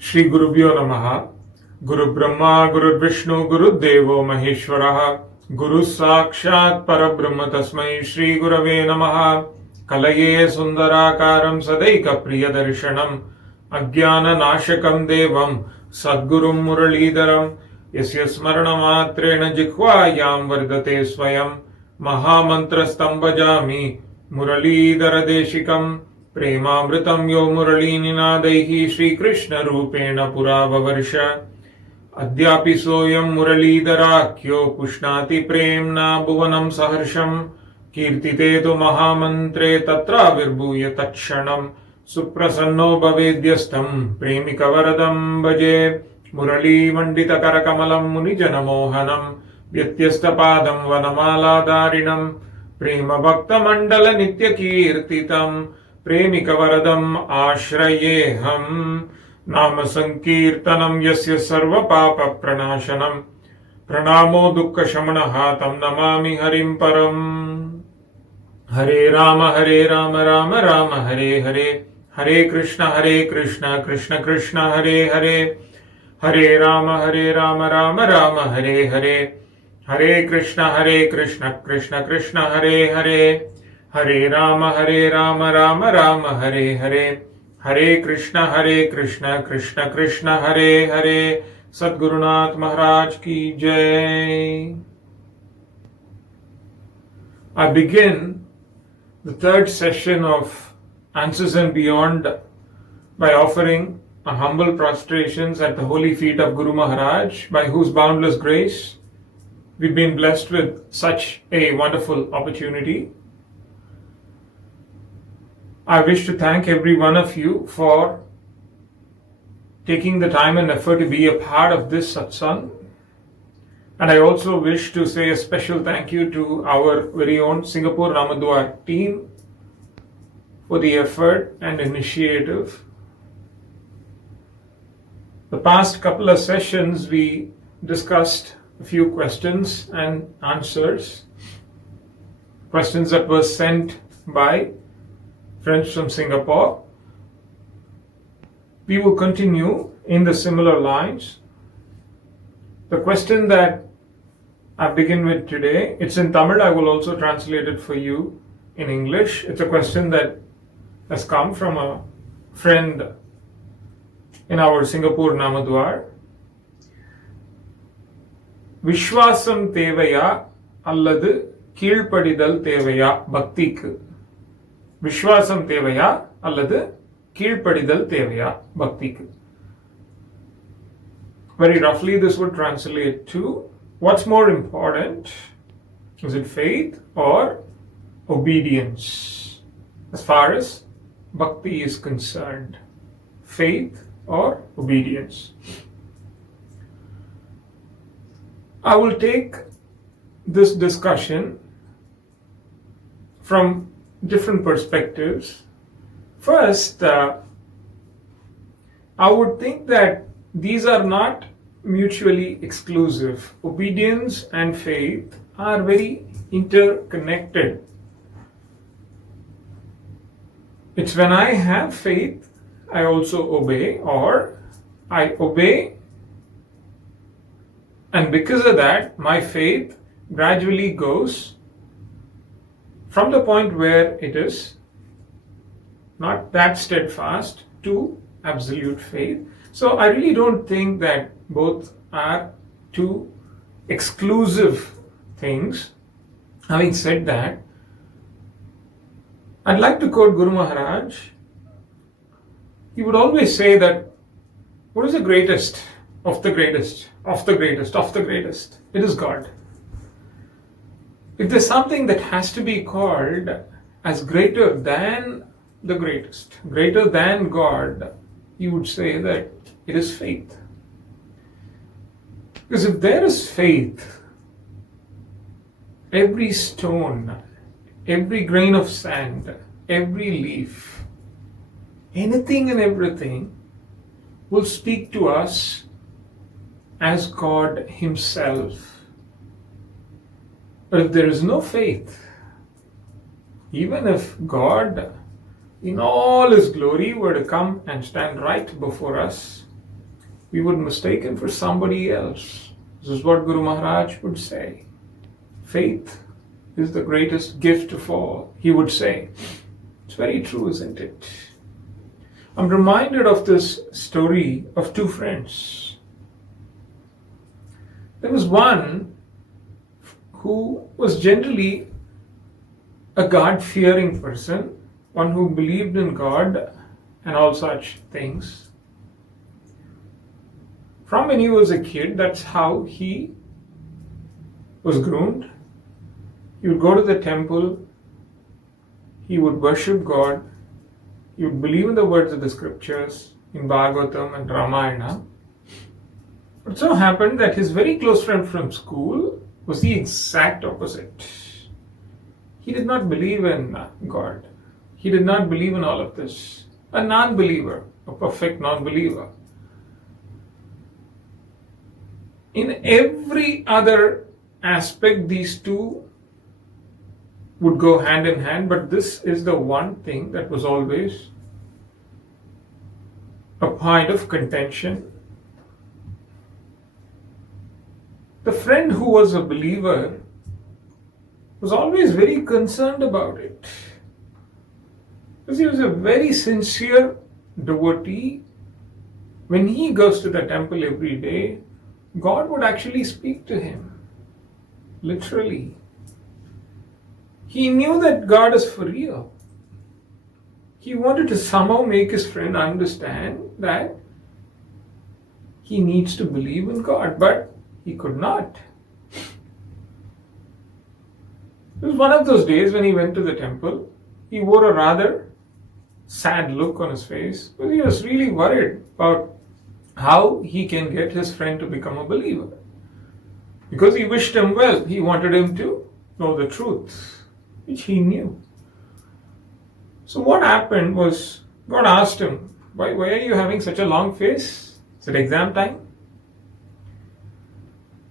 Shri Gurubhyo Namaha. Guru Brahma, Guru Vishnu, Guru Devo Maheshwaraha. Guru Sakshat Parabrahma Tasmai Shri Gurave Namaha. Kalaye Sundarakaram Sadaika Priyadarshanam. Ajnana Nashakam Devam Sadgurum Muralidharam. Yasya Smaranamatrena Jikhvayam Vardate Swayam. Mahamantra Stambhajami Muralidhara Deshikam. प्रेमामृतं यो मुरलीनिनादैः श्रीकृष्णरूपेण पुराववर्ष अद्यापि सोऽयं मुरलीधराख्यो पुष्णाति प्रेम्णा भुवनं सहर्षं कीर्तिते तु महामन्त्रे तत्राविर्भूय तत्क्षणं सुप्रसन्नो भवेद्यस्तं प्रेमिकवरदं भजे मुरलीमण्डितकरकमलं मुनिजनमोहनं व्यत्यस्तपादं वनमालाधारिणं प्रेमभक्तमण्डलनित्यकीर्तितं प्रेमिकवरदम् आश्रयेऽहम् नाम संकीर्तनं यस्य सर्वपापप्रणाशनं प्रणामो दुःखशमनः तं नमामि हरिं परम् हरे राम राम राम हरे हरे हरे कृष्ण कृष्ण कृष्ण हरे हरे हरे राम राम राम हरे हरे हरे कृष्ण कृष्ण कृष्ण हरे हरे हरे राम राम राम हरे हरे हरे कृष्ण कृष्ण कृष्ण हरे हरे सद्गुरुनाथ महाराज की जय. I begin the third session of Answers and Beyond by offering a humble prostrations at the holy feet of Guru Maharaj, by whose boundless grace we've been blessed with such a wonderful opportunity. I wish to thank every one of you for taking the time and effort to be a part of this satsang. And I also wish to say a special thank you to our very own Singapore Namadwaar team for the effort and initiative. The past couple of sessions we discussed a few questions and answers. Questions that were sent by friends from Singapore. We will continue in the similar lines. The question that I begin with today, it's in Tamil. I will also translate it for you in English. It's a question that has come from a friend in our Singapore Namadwaar. Vishwasam Tevaya Alladu Keelpadidal Tevaya Bhaktikku. விஸ்வாசம் தேவையா அல்லது கீழ்ப்படிதல் தேவையா பக்திக்கு? Very roughly this would translate to, what's more important? Is it faith or obedience? As far as bhakti is concerned, faith or obedience? I will take this discussion from different perspectives. First, I would think that these are not mutually exclusive. Obedience and faith are very interconnected. It's when I have faith, I also obey, or I obey, and because of that, my faith gradually goes from the point where it is not that steadfast to absolute faith. So I really don't think that both are two exclusive things. Having said that, I'd like to quote Guru Maharaj. He would always say that, what is the greatest of the greatest, of the greatest, of the greatest? It is God. If there's something that has to be called as greater than the greatest, greater than God, you would say that it is faith. Because if there is faith, every stone, every grain of sand, every leaf, anything and everything will speak to us as God Himself. But if there is no faith, even if God in all His glory were to come and stand right before us, we would mistake him for somebody else. This is what Guru Maharaj would say. Faith is the greatest gift of all, he would say. It's very true, isn't it? I'm reminded of this story of two friends. There was one who was generally a God-fearing person, one who believed in God and all such things. From when he was a kid, that's how he was groomed. He would go to the temple, he would worship God, he would believe in the words of the scriptures, in Bhagavatam and Ramayana. It so happened that his very close friend from school was the exact opposite. He did not believe in God. He did not believe in all of this. A non-believer, a perfect non-believer. In every other aspect, these two would go hand in hand, but this is the one thing that was always a point of contention. The friend who was a believer was always very concerned about it, because he was a very sincere devotee. When he goes to the temple every day, God would actually speak to him, literally. He knew that God is for real. He wanted to somehow make his friend understand that he needs to believe in God, but he could not. It was one of those days when he went to the temple. He wore a rather sad look on his face, because he was really worried about how he can get his friend to become a believer. Because he wished him well, he wanted him to know the truth, which he knew. So what happened was, God asked him, why are you having such a long face? Is it exam time?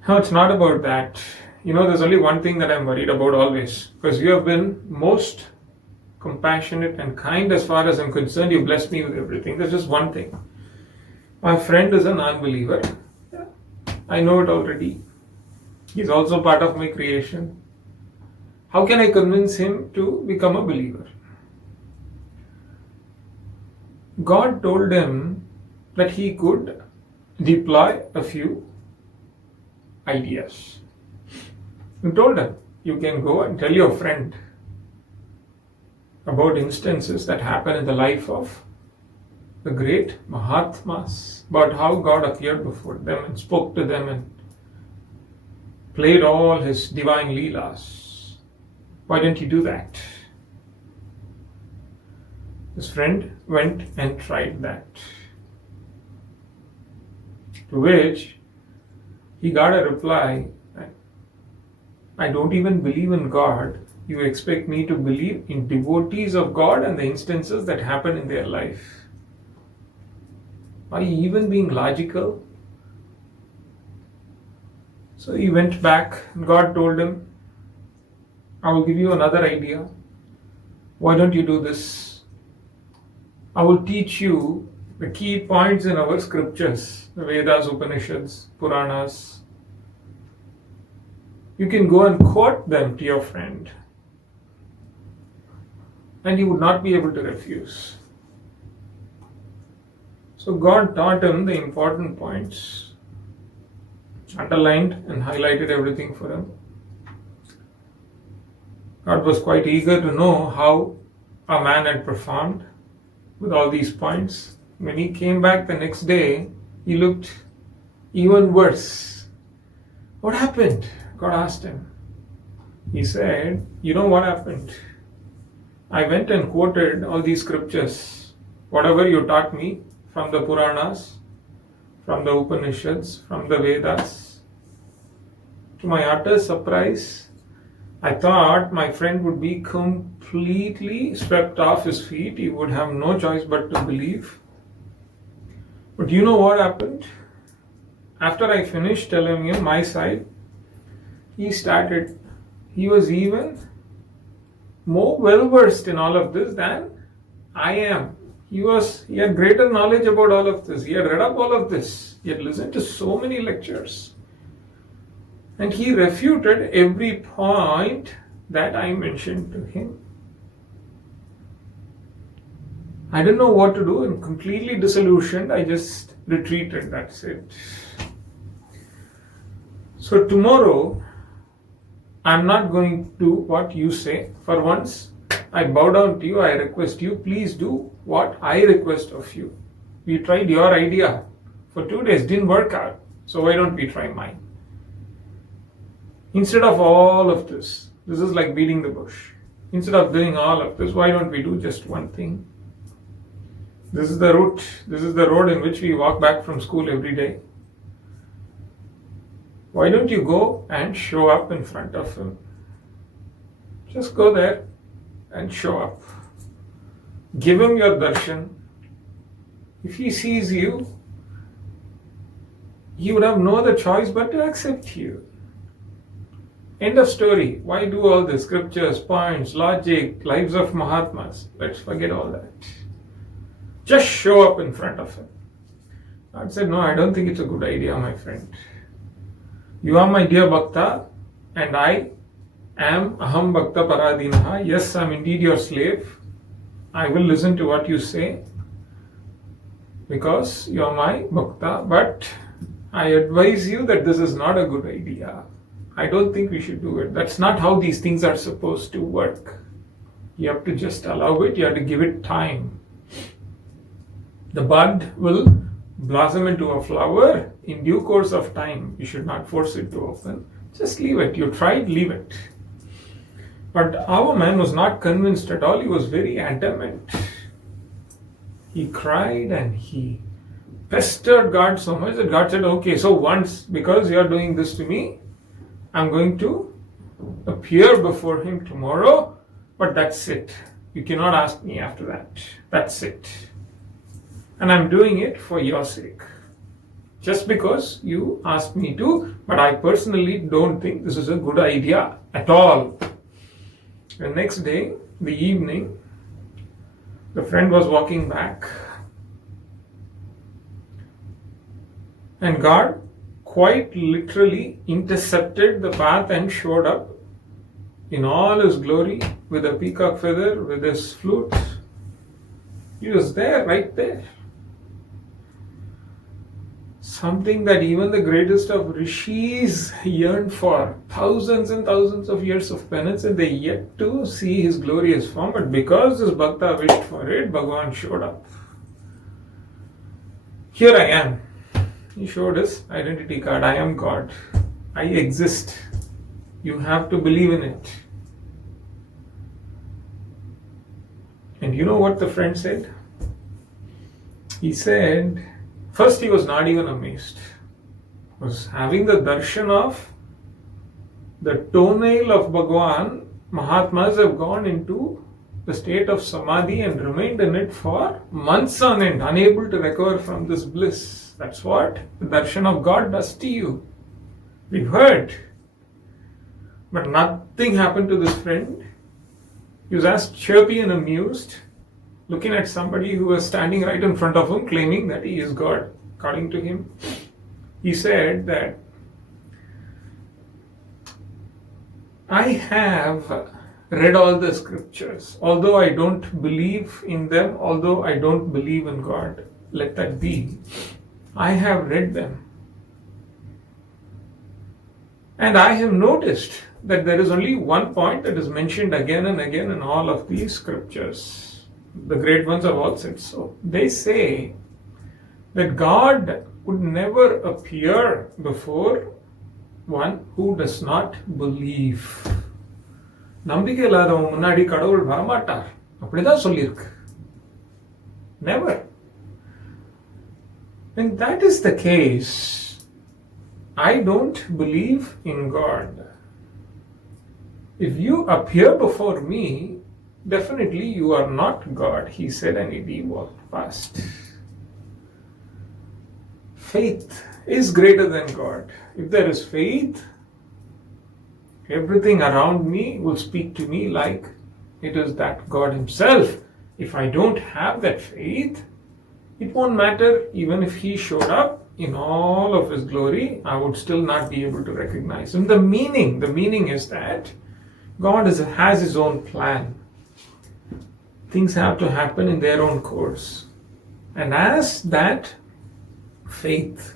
No, it's not about that. There's only one thing that I'm worried about always, because you have been most compassionate and kind as far as I'm concerned. You blessed me with everything. There's just one thing. My friend is a non-believer. Yeah, I know it already. He's also part of my creation. How can I convince him to become a believer? God told him that he could deploy a few ideas. He told him, you can go and tell your friend about instances that happen in the life of the great Mahatmas, about how God appeared before them and spoke to them and played all his divine leelas. Why didn't you do that? His friend went and tried that. To which he got a reply, I don't even believe in God. You expect me to believe in devotees of God and the instances that happen in their life. Are you even being logical? So he went back and God told him, I will give you another idea. Why don't you do this? I will teach you the key points in our scriptures, the Vedas, Upanishads, Puranas. You can go and quote them to your friend, and he would not be able to refuse. So God taught him the important points, underlined and highlighted everything for him. God was quite eager to know how a man had performed with all these points. When he came back the next day, he looked even worse. What happened? God asked him. He said, you know what happened? I went and quoted all these scriptures, whatever you taught me from the Puranas, from the Upanishads, from the Vedas. To my utter surprise, I thought my friend would be completely swept off his feet. He would have no choice but to believe. But you know what happened? After I finished telling him my side, he was even more well versed in all of this than I am. He had greater knowledge about all of this. He had read up all of this. He had listened to so many lectures. And he refuted every point that I mentioned to him. I didn't know what to do and completely disillusioned. I just retreated. That's it. So tomorrow, I'm not going to do what you say. For once, I bow down to you. I request you, please do what I request of you. We tried your idea for 2 days, didn't work out. So why don't we try mine? Instead of all of this is like beating the bush. Instead of doing all of this, why don't we do just one thing? This is the route. This is the road in which we walk back from school every day. Why don't you go and show up in front of him? Just go there and show up. Give him your darshan. If he sees you, he would have no other choice but to accept you. End of story. Why do all the scriptures, points, logic, lives of Mahatmas? Let's forget all that. Just show up in front of him. God said, no, I don't think it's a good idea, my friend. You are my dear Bhakta, and I am Aham Bhakta Paradinaha. Yes, I'm indeed your slave. I will listen to what you say because you are my Bhakta, but I advise you that this is not a good idea. I don't think we should do it. That's not how these things are supposed to work. You have to just allow it. You have to give it time. The bud will blossom into a flower in due course of time. You should not force it to open. Just leave it. You tried, leave it. But our man was not convinced at all. He was very adamant. He cried and he pestered God so much that God said, okay, so once, because you are doing this to me, I'm going to appear before him tomorrow, but that's it. You cannot ask me after that. That's it. And I'm doing it for your sake. Just because you asked me to, but I personally don't think this is a good idea at all. The next day, the evening, the friend was walking back, and God quite literally intercepted the path and showed up in all his glory with a peacock feather, with his flute. He was there, right there. Something that even the greatest of rishis yearned for. Thousands and thousands of years of penance, and they yet to see his glorious form. But because this Bhakta wished for it, Bhagavan showed up. Here I am. He showed his identity card. I am God. I exist. You have to believe in it. And you know what the friend said? He said, first he was not even amazed. He was having the darshan of the toenail of Bhagavan. Mahatmas have gone into the state of samadhi and remained in it for months on end, unable to recover from this bliss. That's what the darshan of God does to you. We've heard. But nothing happened to this friend. He was as chirpy and amused, looking at somebody who was standing right in front of him, claiming that he is God. According to him, he said that I have read all the scriptures, although I don't believe in them, although I don't believe in God. Let that be. I have read them. And I have noticed that there is only one point that is mentioned again and again in all of these scriptures. The great ones have all said so. They say that God would never appear before one who does not believe. நம்பிக்கை இல்லாதவங்க முன்னாடி கடவுள் வரமாட்டார். அப்படிதான் சொல்லியிருக்கு. Never. When that is the case, I don't believe in God. If you appear before me, definitely you are not God, he said, and he walked past. Faith is greater than God. If there is faith, everything around me will speak to me like it is that God himself. If I don't have that faith, it won't matter even if he showed up in all of his glory, I would still not be able to recognize him. The meaning is that God has his own plan. Things have to happen in their own course. And as that faith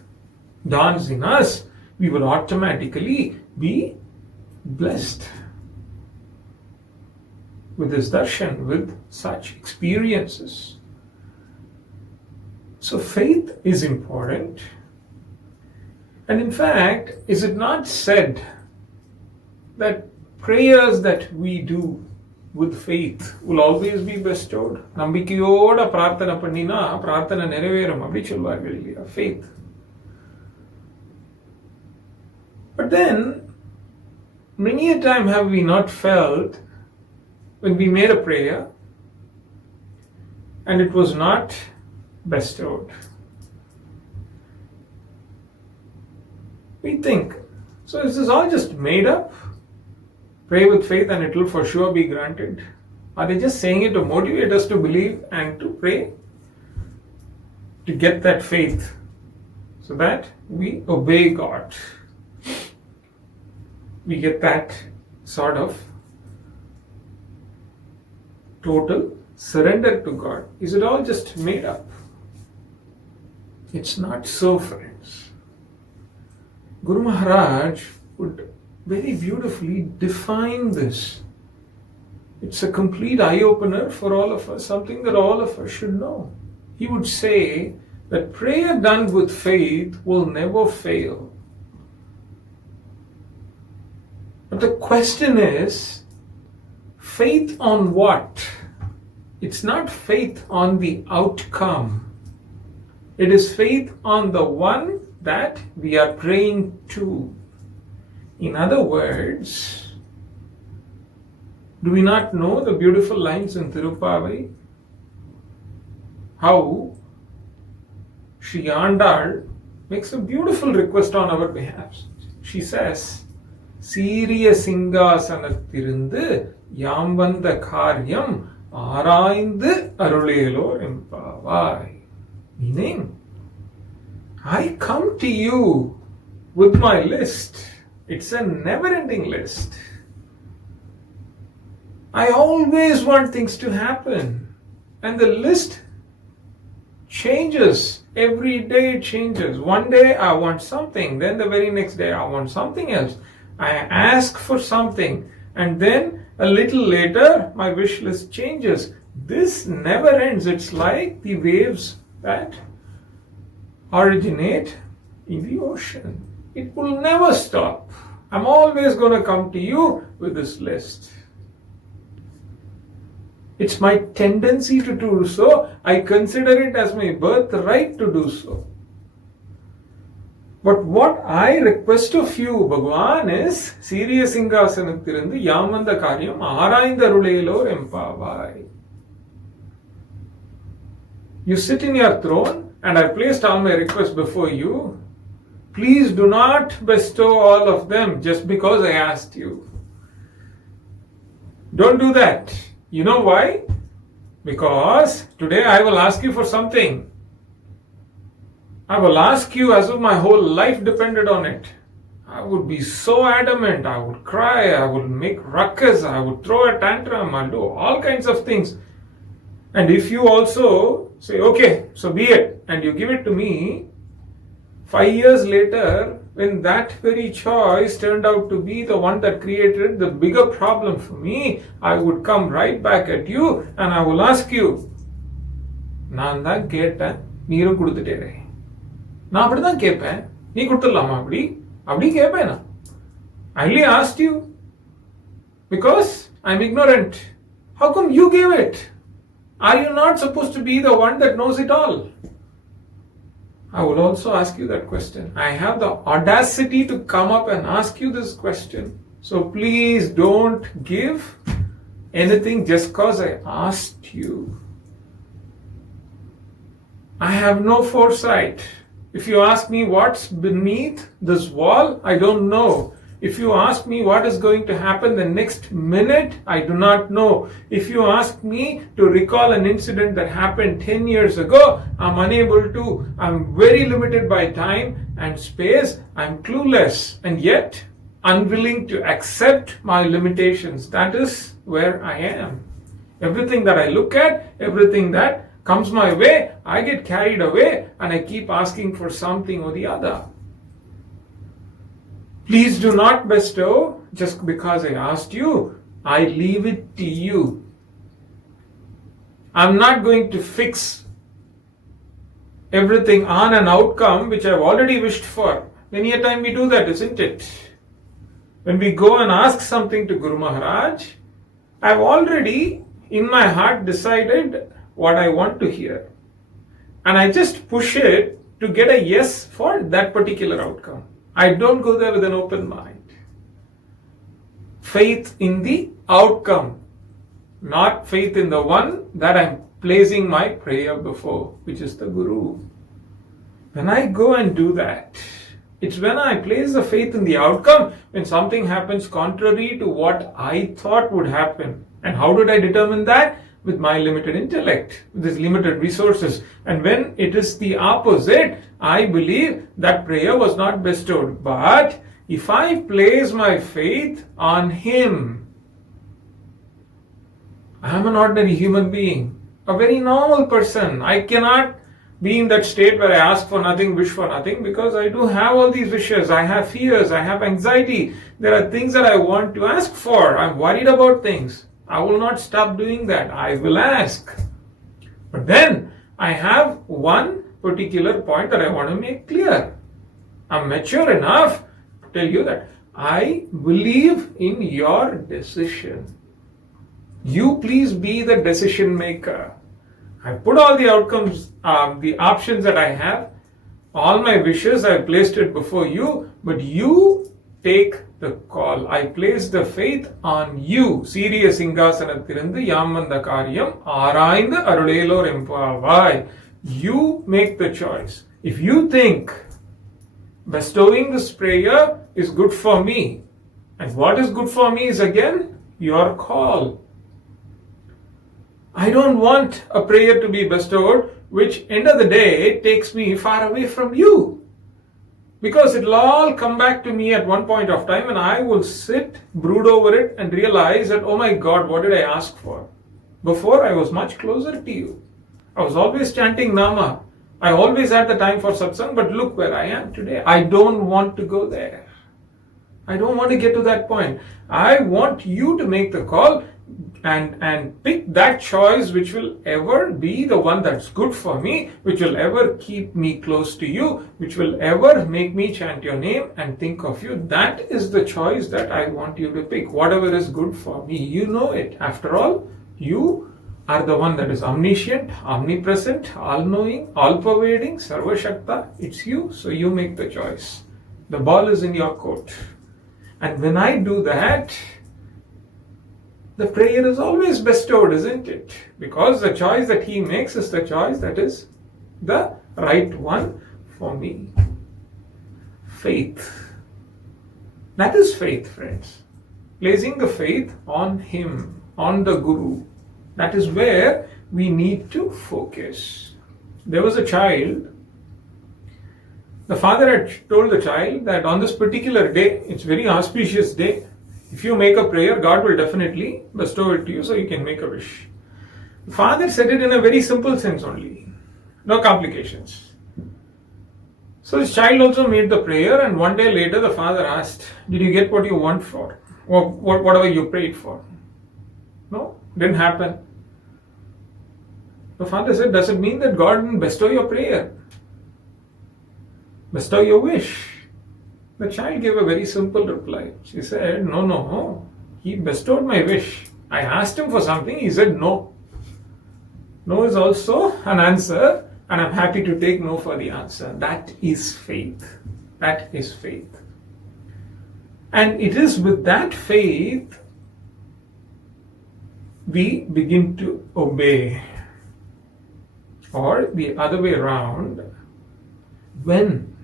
dawns in us, we will automatically be blessed with this darshan, with such experiences. So faith is important. And in fact, is it not said that prayers that we do with faith will always be bestowed? நம்பிக்கையோட பிரார்த்தனை பண்ணினா பிரார்த்தனை நிறைவேறும் அப்படி சொல்வார்கள் இல்லையா? Faith. But then, many a time have we not felt when we made a prayer and it was not bestowed. We think, so is this all just made up? Pray with faith and it will for sure be granted. Are they just saying it to motivate us to believe and to pray? To get that faith so that we obey God. We get that sort of total surrender to God. Is it all just made up? It's not so, friends. Guru Maharaj would very beautifully define this. It's a complete eye-opener for all of us, something that all of us should know. He would say that prayer done with faith will never fail. But the question is, faith on what? It's not faith on the outcome. It is faith on the one that we are praying to. In other words, do we not know the beautiful lines in Tirupavai? How Sri Andal makes a beautiful request on our behalf. She says, சீரிய சிங்காசனத்திலிருந்து யாம் வந்த காரியம் ஆராய்ந்து அருளேலோர் எம்பாவாய். Meaning, I come to you with my list. It's a never-ending list. I always want things to happen. And the list changes. Every day it changes. One day I want something. Then the very next day I want something else. I ask for something. And then a little later my wish list changes. This never ends. It's like the waves that originate in the ocean. It will never stop. I'm always going to come to you with this list. It's my tendency to do so. I consider it as my birthright to do so. But what I request of you, Bhagwan, is Siriya Singhasanathirandu Yamanda Karyam Araindharulelor Empavai. You sit in your throne and I placed all my requests before you. Please do not bestow all of them just because I asked you. Don't do that. You know why? Because today I will ask you for something. I will ask you as if my whole life depended on it. I would be so adamant. I would cry. I would make ruckus. I would throw a tantrum. I'll do all kinds of things. And if you also say, okay, so be it, and you give it to me, 5 years later, when that very choice turned out to be the one that created the bigger problem for me, I would come right back at you and I will ask you, நான் தான் கேட்டேன் நீரும் கொடுத்துட்டே. நான் அப்படிதான் கேட்பேன் நீ கொடுத்துடலாமா அப்படி கேட்பேன் நான். I only asked you because I'm ignorant. How come you gave it? Are you not supposed to be the one that knows it all? I will also ask you that question. I have the audacity to come up and ask you this question. So please don't give anything just because I asked you. I have no foresight. If you ask me what's beneath this wall, I don't know. If you ask me what is going to happen the next minute, I do not know. If you ask me to recall an incident that happened 10 years ago, I'm unable to. I'm very limited by time and space. I'm clueless and yet unwilling to accept my limitations. That is where I am. Everything that I look at, everything that comes my way, I get carried away and I keep asking for something or the other. Please do not bestow just because I asked you. I leave it to you. I'm not going to fix everything on an outcome which I've already wished for. Many a time we do that, isn't it? When we go and ask something to Guru Maharaj, I've already in my heart decided what I want to hear. And I just push it to get a yes for that particular outcome. I don't go there with an open mind. Faith in the outcome, not faith in the one that I'm placing my prayer before, which is the Guru. When I go and do that, it's when I place the faith in the outcome, when something happens contrary to what I thought would happen. And how did I determine that? With my limited intellect, with these limited resources. And when it is the opposite, I believe that prayer was not bestowed. But if I place my faith on Him, I am an ordinary human being, a very normal person. I cannot be in that state where I ask for nothing, wish for nothing, because I do have all these wishes. I have fears, I have anxiety. There are things that I want to ask for. I'm worried about things. I will not stop doing that. I will ask. But then I have one particular point that I want to make clear. I'm mature enough to tell you that I believe in your decision. You please be the decision maker. I put all the outcomes, the options that I have, all my wishes, I placed it before you, but you take the call. I place the faith on you. Siriya Singhasanathirindu Yamanda Karyam Araindu Arulelor Empavai. You make the choice. If you think bestowing this prayer is good for me, and what is good for me is again your call. I don't want a prayer to be bestowed which end of the day takes me far away from you. Because it will all come back to me at one point of time and I will sit, brood over it and realize that, oh my God, what did I ask for? Before I was much closer to you. I was always chanting Nama. I always had the time for satsang, but look where I am today. I don't want to go there. I don't want to get to that point. I want you to make the call and pick that choice which will ever be the one that's good for me, which will ever keep me close to you, which will ever make me chant your name and think of you. That is the choice that I want you to pick. Whatever is good for me, you know it. After all, you are the one that is omniscient, omnipresent, all-knowing, all-pervading, Sarva Shakta. It's you, so you make the choice. The ball is in your court. And when I do that, the prayer is always bestowed, isn't it? Because the choice that He makes is the choice that is the right one for me. Faith. That is faith, friends. Placing the faith on Him, on the Guru. That is where we need to focus. There was a child. The father had told the child that on this particular day, it's a very auspicious day, if you make a prayer, God will definitely bestow it to you so you can make a wish. The father said it in a very simple sense only. No complications. So this child also made the prayer and one day later the father asked, did you get what you want for? Or whatever you prayed for? No, didn't happen. The father said, does it mean that God didn't bestow your prayer? Bestow your wish? The child gave a very simple reply. She said, no, He bestowed my wish. I asked Him for something, He said no. No is also an answer and I'm happy to take no for the answer. That is faith. That is faith. And it is with that faith we begin to obey. Or the other way around, when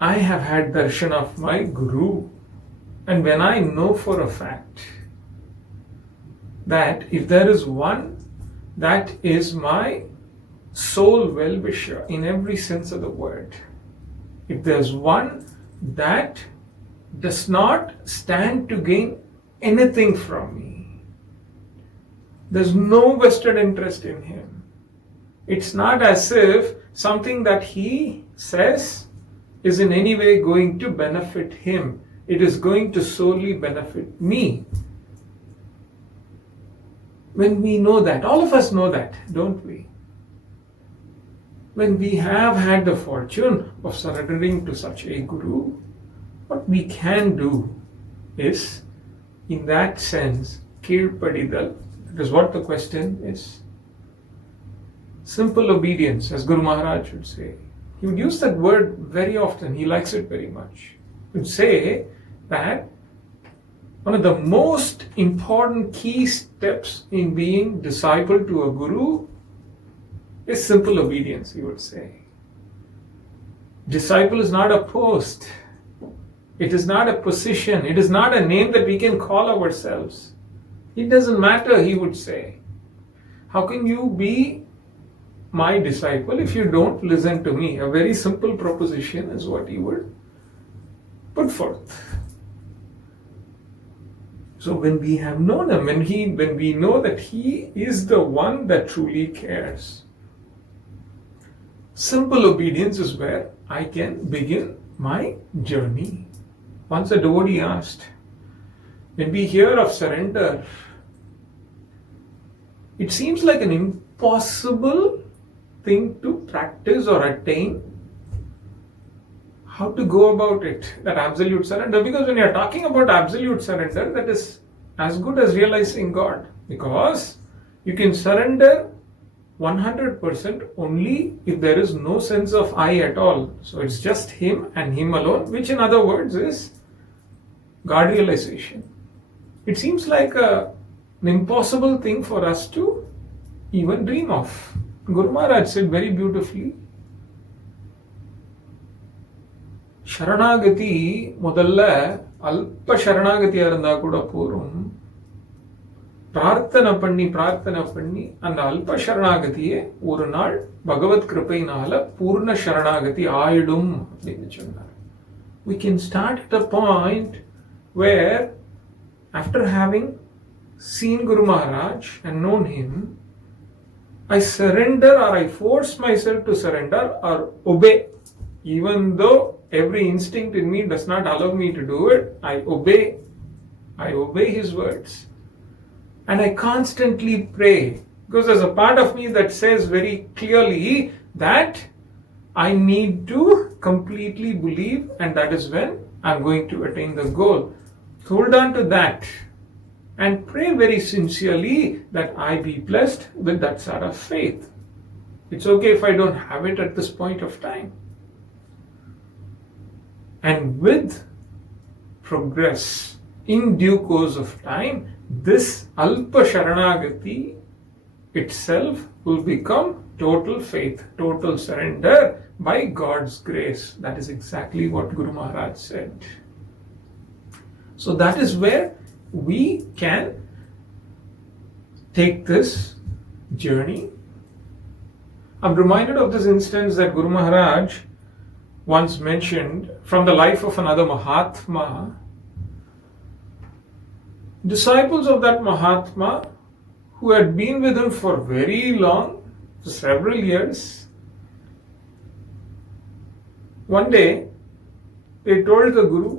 I have had darshan of my Guru, and when I know for a fact that if there is one that is my soul well-wisher in every sense of the word, if there's one that does not stand to gain anything from me, there's no vested interest in him. It's not as if something that he says is in any way going to benefit him. It is going to solely benefit me. When we know that, all of us know that, don't we? When we have had the fortune of surrendering to such a Guru, what we can do is, in that sense, kirpadidal. That is what the question is. Simple obedience, as Guru Maharaj would say. He would use that word very often. He likes it very much. He would say that one of the most important key steps in being disciple to a Guru is simple obedience, he would say. Disciple is not a post. It is not a position. It is not a name that we can call ourselves. It doesn't matter, he would say. How can you be my disciple if you don't listen to me? A very simple proposition is what he would put forth. So when we have known him, when we know that he is the one that truly cares, simple obedience is where I can begin my journey. Once a devotee asked, when we hear of surrender, it seems like an impossible thing to practice or attain. How to go about it, that absolute surrender? Because when you're talking about absolute surrender, that is as good as realizing God. Because you can surrender 100% only if there is no sense of I at all. So it's just him and him alone, which in other words is God realization. It seems like an impossible thing for us to even dream of. Guru Maharaj said very beautifully, ಶರಣಾಗತಿ ಮೊದಲ ಅಲ್ಪ ಶರಣಾಗತಿயா இருந்தா கூட போரும், பிரார்த்தனை பண்ணி அந்த அல்ப சரணாகதியே ஒரு நாள் பகவத் கிருபையினால பூர்ண சரணாகதி ஆயிடும் அப்படின்னு சொன்னார். We can start at a point where after having seen Guru Maharaj and known him, I surrender or I force myself to surrender or obey. Even though every instinct in me does not allow me to do it, I obey his words. And I constantly pray, because there's a part of me that says very clearly that I need to completely believe, and that is when I'm going to attain the goal. Hold on to that and pray very sincerely that I be blessed with that sort of faith. It's okay if I don't have it at this point of time. And with progress, in due course of time, this Alpa Sharanagati itself will become total faith, total surrender by God's grace. That is exactly what Guru Maharaj said. So that is where we can take this journey. I'm reminded of this instance that Guru Maharaj once mentioned from the life of another Mahatma. Disciples of that Mahatma who had been with him for very long, for several years, one day they told the Guru,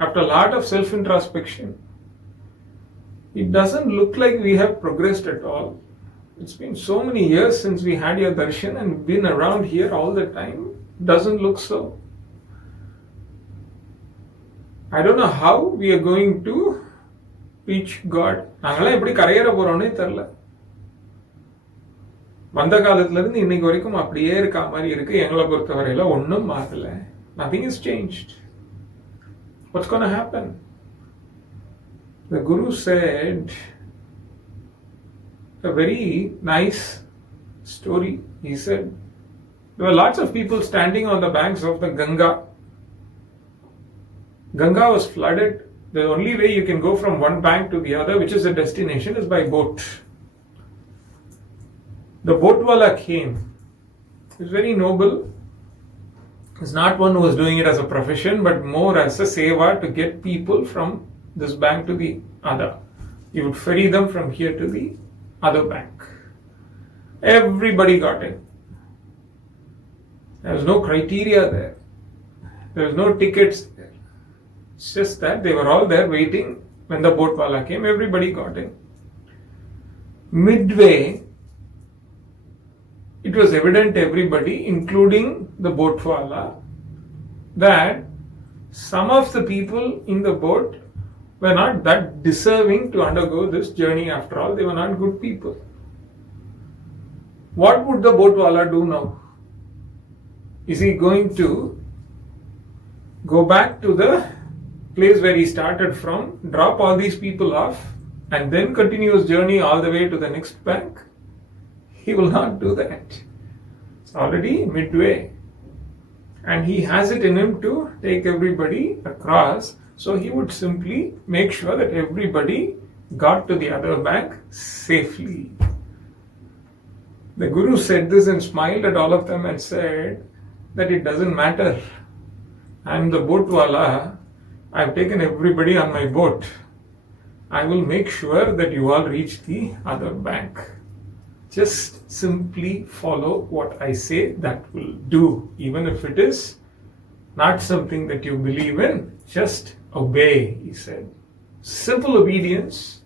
after a lot of self-introspection, it doesn't look like we have progressed at all. It's been so many years since we had your darshan and been around here all the time. Doesn't look so. I don't know how we are going to reach God. நாங்களாம் எப்படி கரையேற போறோம்னே தெரியல. வந்த காலத்துல இருந்து இன்னைக்கு வரைக்கும் அப்படியே இருக்க மாதிரி இருக்கு. எங்களை பொறுத்தவரையில ஒன்றும் மாறல. Nothing has changed. What's going to happen? The Guru said a very nice story. He said, There were lots of people standing on the banks of the Ganga. Ganga was flooded. The only way you can go from one bank to the other, which is a destination, is by boat. The boatwala came. He was very noble. He's not one who was doing it as a profession, but more as a seva to get people from this bank to the other. He would ferry them from here to the other bank. Everybody got in. There was no criteria there. There was no tickets there. It's just that they were all there waiting. When the boatwala came, everybody got in. Midway, it was evident to everybody, including the boatwala, that some of the people in the boat were not that deserving to undergo this journey after all. They were not good people. What would the boatwala do now? Is he going to go back to the place where he started from, drop all these people off, and then continue his journey all the way to the next bank? He will not do that. It's already midway. And he has it in him to take everybody across. So he would simply make sure that everybody got to the other bank safely. The Guru said this and smiled at all of them and said that it doesn't matter. I'm the boatwala. I've taken everybody on my boat. I will make sure that you all reach the other bank. Just simply follow what I say, that will do. Even if it is not something that you believe in, just obey, he said. Simple obedience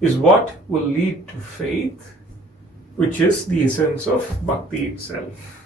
is what will lead to faith, which is the essence of bhakti itself.